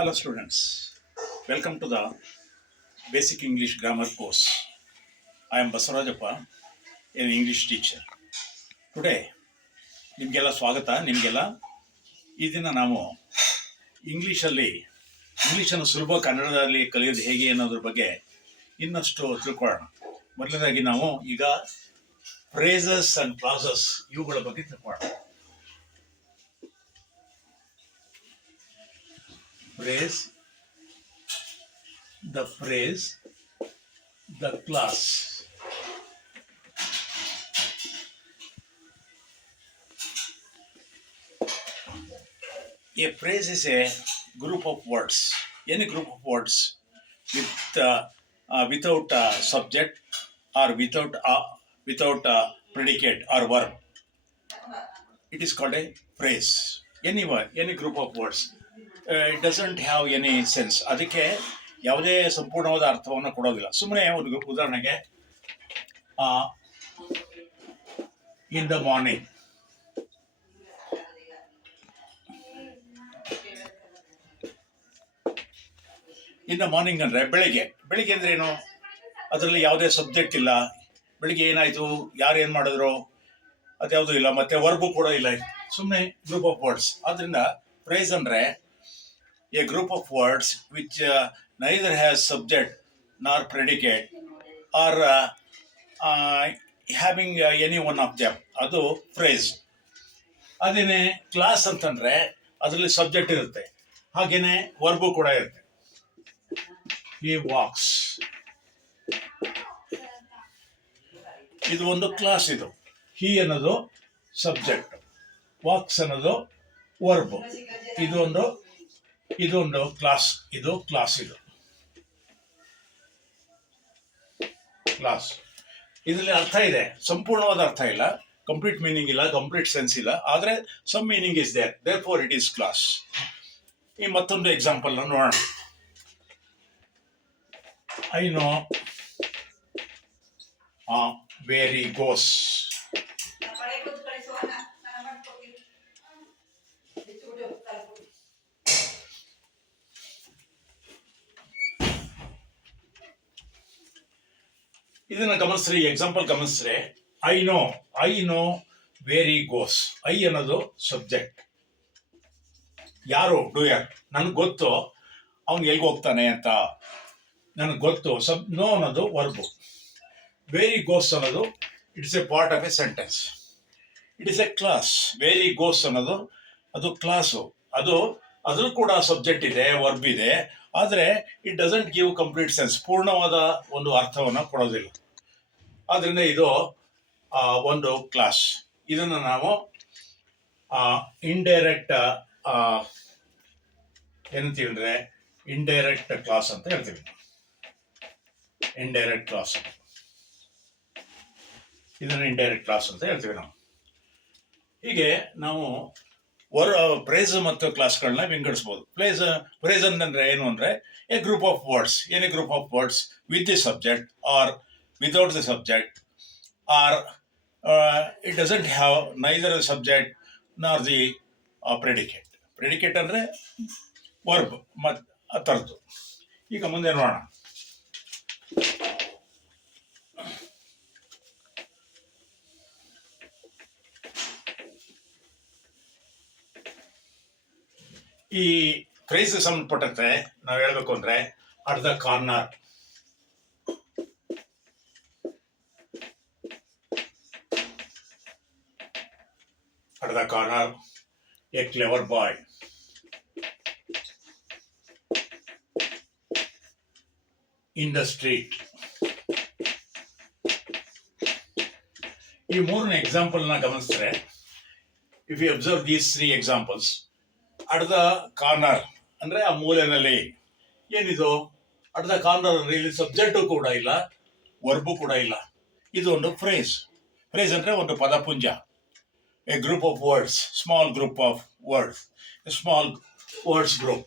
Hello students, welcome to the Basic English Grammar course. I am Basarajappa, an English teacher. Today, ನಿಮಗೆಲ್ಲ ಸ್ವಾಗತ. ನಿಮಗೆಲ್ಲ ಈ ದಿನ ನಾವು ಇಂಗ್ಲೀಷನ್ನು ಸುಲಭ ಕನ್ನಡದಲ್ಲಿ ಕಲಿಯೋದು ಹೇಗೆ ಅನ್ನೋದ್ರ ಬಗ್ಗೆ ಇನ್ನಷ್ಟು ತಿಳ್ಕೊಳ್ಳೋಣ. ಮೊದಲನೇದಾಗಿ ನಾವು ಈಗ ಫ್ರೇಸಸ್ ಅಂಡ್ ಕ್ಲಾಸಸ್ ಇವುಗಳ ಬಗ್ಗೆ ತಿಳ್ಕೊಳ್ಳೋಣ. the phrase, the class. A phrase is a group of words, any group of words without a subject or without a predicate or verb. It is called a phrase. Any group of words. It doesn't have any sense. ಅದಕ್ಕೆ ಯಾವುದೇ ಸಂಪೂರ್ಣವಾದ ಅರ್ಥವನ್ನು ಕೊಡೋದಿಲ್ಲ. ಸುಮ್ಮನೆ ಒಂದು ಉದಾಹರಣೆಗೆ in the morning, ಅಂದ್ರೆ ಬೆಳಿಗ್ಗೆ ಅಂದ್ರೆ ಏನು? ಅದರಲ್ಲಿ ಯಾವುದೇ ಸಬ್ಜೆಕ್ಟ್ ಇಲ್ಲ. ಬೆಳಿಗ್ಗೆ ಏನಾಯ್ತು, ಯಾರು ಏನು ಮಾಡಿದ್ರು ಅದ್ಯಾವುದೂ ಇಲ್ಲ, ಮತ್ತೆ ವರ್ಬು ಕೂಡ ಇಲ್ಲ. ಸುಮ್ಮನೆ ಗ್ರೂಪ್ ಆಫ್ ವರ್ಡ್ಸ್. ಆದ್ರಿಂದ ಫ್ರೇಸ್ ಅಂದ್ರೆ a group of words which neither has subject nor predicate or having any one of them. ಅದು ಫ್ರೇಸ್. ಅದೇನೆ ಕ್ಲಾಸ್ ಅಂತಂದ್ರೆ ಅದರಲ್ಲಿ ಸಬ್ಜೆಕ್ಟ್ ಇರುತ್ತೆ, ಹಾಗೇನೆ ವರ್ಬು ಕೂಡ ಇರುತ್ತೆ. he walks, ಇದು ಒಂದು ಕ್ಲಾಸ್. ಇದು he ಅನ್ನೋದು ಸಬ್ಜೆಕ್ಟ್, ವಾಕ್ಸ್ ಅನ್ನೋದು ವರ್ಬ್. ಇದೊಂದು ಕ್ಲಾಸ್. ಇದು ಕ್ಲಾಸ್ ಇದರಲ್ಲಿ ಅರ್ಥ ಇದೆ, ಸಂಪೂರ್ಣವಾದ ಅರ್ಥ ಇಲ್ಲ, ಕಂಪ್ಲೀಟ್ ಮೀನಿಂಗ್ ಇಲ್ಲ, ಕಂಪ್ಲೀಟ್ ಸೆನ್ಸ್ ಇಲ್ಲ, ಆದರೆ some meaning is there, therefore it is clause. ಈ ಮತ್ತೊಂದು ಎಕ್ಸಾಂಪಲ್ ನೋಡೋಣ. I know where he goes. ಇದನ್ನ ಗಮನಿಸ್ರಿ, ಎಕ್ಸಾಂಪಲ್ ಗಮನಿಸ್ರೆ. I know where he goes. ಐ ಅನ್ನೋದು ಸಬ್ಜೆಕ್ಟ್, ಯಾರು ಡೂಯರ್, ನನಗೆ ಗೊತ್ತು ಅವನು ಎಲ್ಲಿಗೆ ಹೋಗ್ತಾನೆ ಅಂತ ನನಗೆ ಗೊತ್ತು. ನೋ ಅನ್ನೋದು ವರ್ಬು. ವೇರ್ ಹಿ ಗೋಸ್ ಅನ್ನೋದು it's A part of A sentence. It is A class. Wear he goes ಅನ್ನೋದು ಅದು ಕ್ಲಾಸು. ಅದ್ರೂ ಕೂಡ ಸಬ್ಜೆಕ್ಟ್ ಇದೆ, ವರ್ಬ್ ಇದೆ, ಆದರೆ it doesn't give complete sense, ಪೂರ್ಣವಾದ ಒಂದು ಅರ್ಥವನ್ನು ಕೊಡೋದಿಲ್ಲ. ಆದ್ರಿಂದ ಇದು ಒಂದು ಕ್ಲಾಸ್. ಇದನ್ನು ನಾವು ಇಂಡೈರೆಕ್ಟ್ ಏನಂತೀವಿ ಅಂದ್ರೆ ಇಂಡೈರೆಕ್ಟ್ ಕ್ಲಾಸ್ ಅಂತ ಹೇಳ್ತೀವಿ. ಇಂಡೈರೆಕ್ಟ್ ಕ್ಲಾಸ್, ಇದನ್ನು ಇಂಡೈರೆಕ್ಟ್ ಕ್ಲಾಸ್ ಅಂತ ಹೇಳ್ತೀವಿ ನಾವು. ಹೀಗೆ ನಾವು ಫ್ರೇಸ್ ಮತ್ತು ಕ್ಲಾಸ್ಗಳನ್ನ ವಿಂಗಡಿಸ್ಬೋದು. ಫ್ರೇಸ್ ಅಂತಂದ್ರೆ ಏನು ಅಂದ್ರೆ a group of words, any group of words with the subject or without the subject, or it doesn't have neither the subject nor the predicate. Predicate ಅಂದ್ರೆ ವರ್ಬ್ ಆ ಥರದ್ದು. ಈಗ ಮುಂದೆ ನೋಡೋಣ. ಈ ಫ್ರೇಸ್ ಸಂಬಂಧಪಟ್ಟಂತೆ ನಾವು ಹೇಳ್ಬೇಕು ಅಂದ್ರೆ at the corner, at the corner, a clever boy. In the street. ಈ ಮೂರನೇ ಎಕ್ಸಾಂಪಲ್ ನ ಗಮನಿಸಿದ್ರೆ, if you observe these 3 examples, at the corner ಅಂದ್ರೆ ಆ ಮೂಲೆಯಲ್ಲಿ ಏನಿದು? ಅಟ್ ದ ಕಾರ್ನರ್ ಅಂದ್ರೆ ಇಲ್ಲಿ ಸಬ್ಜೆಕ್ಟು ಕೂಡ ಇಲ್ಲ, ವರ್ಬು ಕೂಡ ಇಲ್ಲ. ಇದು ಒಂದು ಫ್ರೇಸ್. ಫ್ರೇಸ್ ಅಂದ್ರೆ ಒಂದು ಪದಪುಂಜ. A group of words, small group of words, a small words group.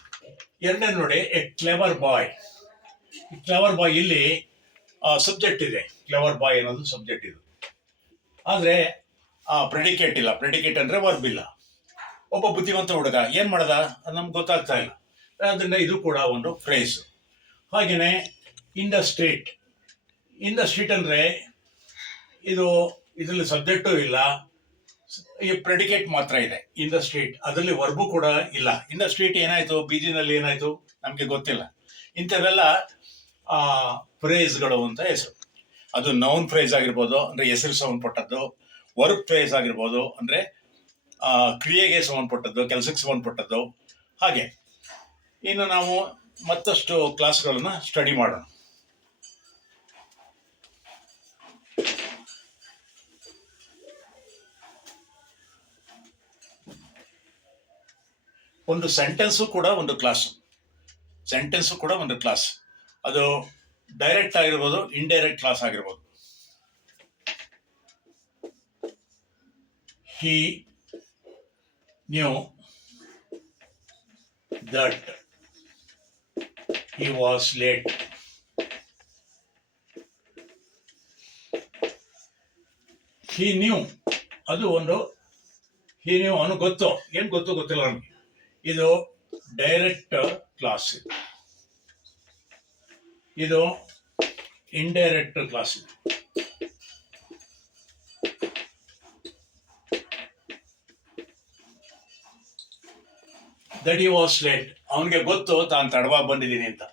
ಎರಡನೇ ನೋಡಿ, ಎ ಕ್ಲೆವರ್ ಬಾಯ್. ಕ್ಲೆವರ್ ಬಾಯ್ ಇಲ್ಲಿ ಸಬ್ಜೆಕ್ಟ್ ಇದೆ, ಕ್ಲೆವರ್ ಬಾಯ್ ಅನ್ನೋದು ಸಬ್ಜೆಕ್ಟ್ ಇದು. ಆದ್ರೆ ಪ್ರೆಡಿಕೇಟ್ ಇಲ್ಲ. ಪ್ರೆಡಿಕೇಟ್ ಅಂದ್ರೆ ವರ್ಬ್ ಇಲ್ಲ. ಒಬ್ಬ ಬುದ್ಧಿವಂತ ಹುಡುಗ ಏನ್ ಮಾಡದ ನಮ್ಗೆ ಗೊತ್ತಾಗ್ತಾ ಇಲ್ಲ. ಅದರಿಂದ ಇದು ಕೂಡ ಒಂದು ಫ್ರೇಸ್. ಹಾಗೆಯೇ in the street. In the street ಅಂದರೆ ಇದು ಇದರಲ್ಲಿ ಸಬ್ಜೆಕ್ಟು ಇಲ್ಲ, ಈ ಪ್ರೆಡಿಕೇಟ್ ಮಾತ್ರ ಇದೆ. ಇನ್ ದ ಸ್ಟ್ರೀಟ್ ಅದರಲ್ಲಿ ವರ್ಬು ಕೂಡ ಇಲ್ಲ. ಇನ್ ದ ಸ್ಟ್ರೀಟ್ ಏನಾಯ್ತು, ಬೀದಿನಲ್ಲಿ ಏನಾಯ್ತು ನಮಗೆ ಗೊತ್ತಿಲ್ಲ. ಇಂಥವೆಲ್ಲ ಫ್ರೇಸ್ಗಳು ಅಂತ ಹೆಸರು. ಅದು ನೌನ್ ಫ್ರೇಸ್ ಆಗಿರ್ಬೋದು, ಅಂದರೆ ಹೆಸರು ಸಂಬಂಧಪಟ್ಟದ್ದು. ವರ್ಕ್ ಫ್ರೇಸ್ ಆಗಿರ್ಬೋದು, ಅಂದರೆ ಕ್ರಿಯೆಗೆ ಸಂಬಂಧಪಟ್ಟದ್ದು, ಕೆಲಸಕ್ಕೆ ಸಂಬಂಧಪಟ್ಟದ್ದು. ಹಾಗೆ ಇನ್ನು ನಾವು ಮತ್ತಷ್ಟು ಕ್ಲಾಸ್ಗಳನ್ನ ಸ್ಟಡಿ ಮಾಡೋಣ. ಒಂದು ಸೆಂಟೆನ್ಸು ಕೂಡ ಒಂದು ಕ್ಲಾಸ್. ಸೆಂಟೆನ್ಸು ಕೂಡ ಒಂದು ಕ್ಲಾಸ್. ಅದು ಡೈರೆಕ್ಟ್ ಆಗಿರ್ಬೋದು, ಇಂಡೈರೆಕ್ಟ್ ಕ್ಲಾಸ್ ಆಗಿರ್ಬೋದು. He knew that he was late. He knew ಅದು ಒಂದು he knew ಅವನು ಗೊತ್ತು. ಏನು ಗೊತ್ತು ಗೊತ್ತಿಲ್ಲ ನಮಗೆ. ಇದು ಡೈರೆಕ್ಟ್ ಕ್ಲಾಸ್. ಇದು indirect class. That he was late. ಅವನಿಗೆ ಗೊತ್ತು ತಾನು ತಡವಾಗಿ ಬಂದಿದ್ದೀನಿ ಅಂತ.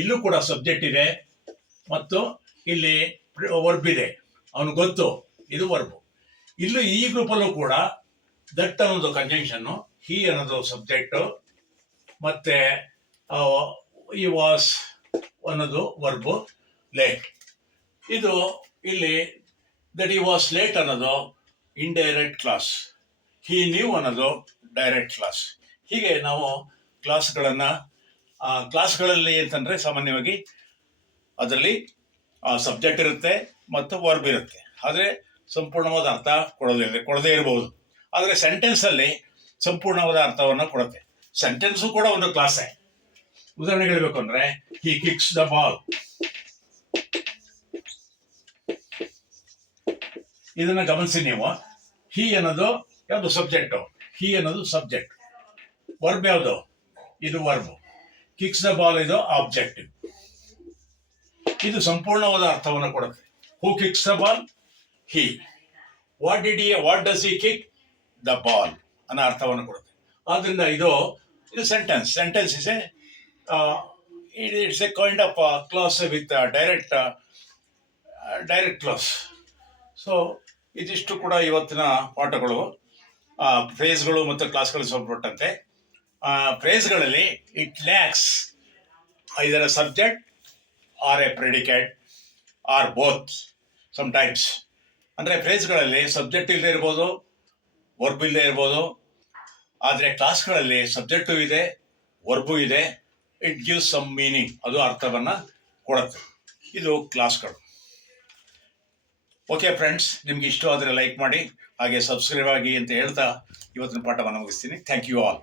ಇಲ್ಲೂ ಕೂಡ ಸಬ್ಜೆಕ್ಟ್ ಇದೆ ಮತ್ತು ಇಲ್ಲಿ ವರ್ಬ್ ಇದೆ. ಅವನು ಗೊತ್ತು, ಇದು ವರ್ಬು. ಇಲ್ಲೂ ಈ ಗ್ರೂಪಲ್ಲೂ ಕೂಡ ದಟ್ ಅನ್ನೋದು ಕಂಜಂಕ್ಷನ್ನು, ಹಿ ಅನ್ನೋದು ಸಬ್ಜೆಕ್ಟು, ಮತ್ತೆ ಈ ವಾಸ್ ಅನ್ನೋದು ವರ್ಬು, ಲೇಟ್. ಇದು ಇಲ್ಲಿ ದಟ್ ಹಿ ವಾಸ್ ಲೇಟ್ ಅನ್ನೋದು ಇಂಡೈರೆಕ್ಟ್ ಕ್ಲಾಸ್, ಹಿ ನ್ಯೂ ಅನ್ನೋದು ಡೈರೆಕ್ಟ್ ಕ್ಲಾಸ್. ಹೀಗೆ ನಾವು ಕ್ಲಾಸ್ಗಳಲ್ಲಿ ಅಂತಂದರೆ ಸಾಮಾನ್ಯವಾಗಿ ಅದರಲ್ಲಿ ಸಬ್ಜೆಕ್ಟ್ ಇರುತ್ತೆ ಮತ್ತು ವರ್ಬ್ ಇರುತ್ತೆ. ಆದರೆ ಸಂಪೂರ್ಣವಾದ ಅರ್ಥ ಕೊಡದೇ ಇರಬಹುದು. ಆದರೆ ಸೆಂಟೆನ್ಸಲ್ಲಿ ಸಂಪೂರ್ಣವಾದ ಅರ್ಥವನ್ನು ಕೊಡುತ್ತೆ. ಸೆಂಟೆನ್ಸು ಕೂಡ ಒಂದು ಕ್ಲಾಸೇ. ಉದಾಹರಣೆ ಹೇಳಬೇಕು ಅಂದರೆ, ಹಿ ಕಿಕ್ಸ್ ದ ಬಾಲ್. ಇದನ್ನು ಗಮನಿಸಿ ನೀವು. ಹಿ ಅನ್ನೋದು ಯಾವುದು ಸಬ್ಜೆಕ್ಟು, ಹಿ ಅನ್ನೋದು ಸಬ್ಜೆಕ್ಟ್. ವರ್ಬ್ ಯಾವುದು, ಇದು ವರ್ಬ್. ಕಿಕ್ಸ್ ದ ಬಾಲ್ ಇದು ಆಬ್ಜೆಕ್ಟಿವ್. ಇದು ಸಂಪೂರ್ಣವಾದ ಅರ್ಥವನ್ನು ಕೊಡುತ್ತೆ. Who kicks the ball, he. What does he kick the ball ಅನ್ನೋ ಅರ್ಥವನ್ನು ಕೊಡುತ್ತೆ. ಆದ್ರಿಂದ ಇದು sentence is it's a kind of clause with direct clause. So ಇದಿಷ್ಟು ಕೂಡ ಇವತ್ತಿನ ಪಾಠಗಳು, ಫ್ರೇಸ್ಗಳು ಮತ್ತು ಕ್ಲಾಸ್ಗಳು ಸಂಬಂಧಪಟ್ಟಂತೆ. ಫ್ರೇಸ್ಗಳಲ್ಲಿ it lacks either a subject or a predicate or both sometimes. ಅಂದರೆ ಫ್ರೇಸ್ಗಳಲ್ಲಿ ಸಬ್ಜೆಕ್ಟ್ ಇಲ್ಲದೆ ಇರ್ಬೋದು, ವರ್ಬ್ ಇಲ್ಲದೆ ಇರ್ಬೋದು. ಆದರೆ ಕ್ಲಾಸ್ಗಳಲ್ಲಿ ಸಬ್ಜೆಕ್ಟು ಇದೆ, ವರ್ಬು ಇದೆ. ಇಟ್ ಗಿವ್ಸ್ ಸಮ್ ಮೀನಿಂಗ್, ಅದು ಅರ್ಥವನ್ನು ಕೊಡುತ್ತೆ. ಇದು ಕ್ಲಾಸ್ಗಳು. ಓಕೆ ಫ್ರೆಂಡ್ಸ್, ನಿಮ್ಗೆ ಇಷ್ಟ ಆದರೆ ಲೈಕ್ ಮಾಡಿ, ಹಾಗೆ ಸಬ್ಸ್ಕ್ರೈಬ್ ಆಗಿ ಅಂತ ಹೇಳ್ತಾ ಇವತ್ತಿನ ಪಾಠವನ್ನು ಮುಗಿಸ್ತೀನಿ. Thank you all.